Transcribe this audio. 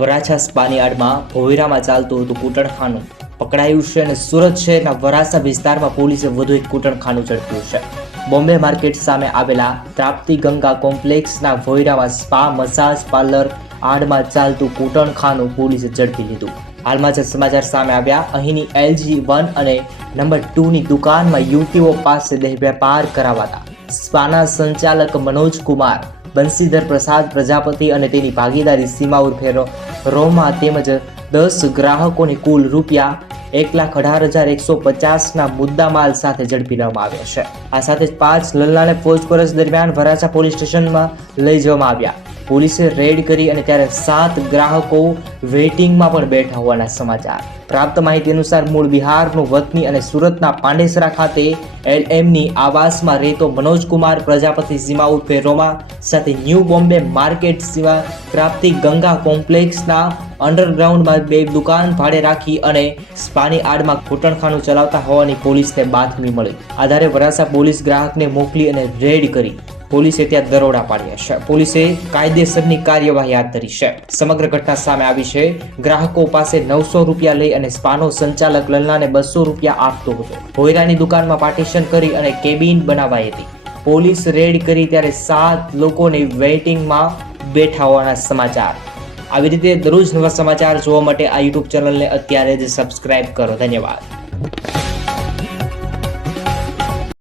વરાછા સ્પાની આડમાં ભોયરામાં ચાલતું હતું કૂટણખાનું પકડાયું છે અને સુરત શહેરના વરાછા વિસ્તારમાં પોલીસે વધુ એક કૂટણખાનું ઝડપ્યું છે. બોમ્બે માર્કેટ સામે આવેલા ત્રાપ્તી ગંગા કોમ્પ્લેક્સના ભોયરામાં સ્પા મસાજ પાર્લર આડમાં ચાલતું કૂટણખાનું પોલીસે ઝડપી લીધું. હાલમાં જે સમાચાર સામે આવ્યા, અહીંની LG1 અને નંબર 2 ની દુકાનમાં યુવતીઓ પાસે દેહ વેપાર કરાવાતા સ્પાના સંચાલક મનોજ કુમાર, બંસીધર પ્રસાદ પ્રજાપતિ અને તેની ભાગીદારી સીમા ઉર્ફે રોમા તેમજ 10 ગ્રાહકોને કુલ રૂપિયા 1,18,150ના મુદ્દામાલ સાથે ઝડપી લેવામાં આવ્યા છે. આ સાથે જ 5 લલ્લાને પૂછપરછ દરમિયાન વરાછા પોલીસ સ્ટેશનમાં લઈ જવામાં આવ્યા. પોલીસે રેડ કરી અને ત્યારે 7 ગ્રાહકો વેઇટિંગમાં પણ બેઠા હોવાના સમાચાર. પ્રાપ્ત માહિતી અનુસાર મૂળ બિહારનું વતની અને સુરતના પાંડેસરા ખાતે LMની આવાસમાં રહેતો મનોજ કુમાર પ્રજાપતિ સીમા ઉર્ફે રોમા સાથે ન્યૂ બોમ્બે માર્કેટ સીમા ત્રાપ્તી ગંગા કોમ્પ્લેક્સના અંડરગ્રાઉન્ડમાં 2 દુકાન ભાડે રાખી અને સ્પાની આડમાં કૂટણખાનું ચલાવતા હોવાની પોલીસને બાતમી મળી. આધારે વરાછા પોલીસ ગ્રાહકને મોકલી અને રેડ કરી પોલીસે ત્યાં દરોડા પાડ્યા છે. પોલીસે કાયદેસરની કાર્યવાહી હાથ ધરી છે. સમગ્ર ઘટના સામે આવી છે. ગ્રાહકો પાસે 900 રૂપિયા લઈ અને સ્પાનો સંચાલક લલ્લાને 200 રૂપિયા આપતો હતો. ભોયરાની દુકાનમાં પાર્ટીશન કરી અને કેબિન બનાવાઈ હતી. પોલીસ રેડ કરી ત્યારે 7 લોકોને વેઇટિંગમાં બેઠા હોવાના સમાચાર. આવી રીતે દરરોજ નવા સમાચાર જોવા માટે આ YouTube ચેનલને અત્યારે જ સબસ્ક્રાઇબ કરો. ધન્યવાદ.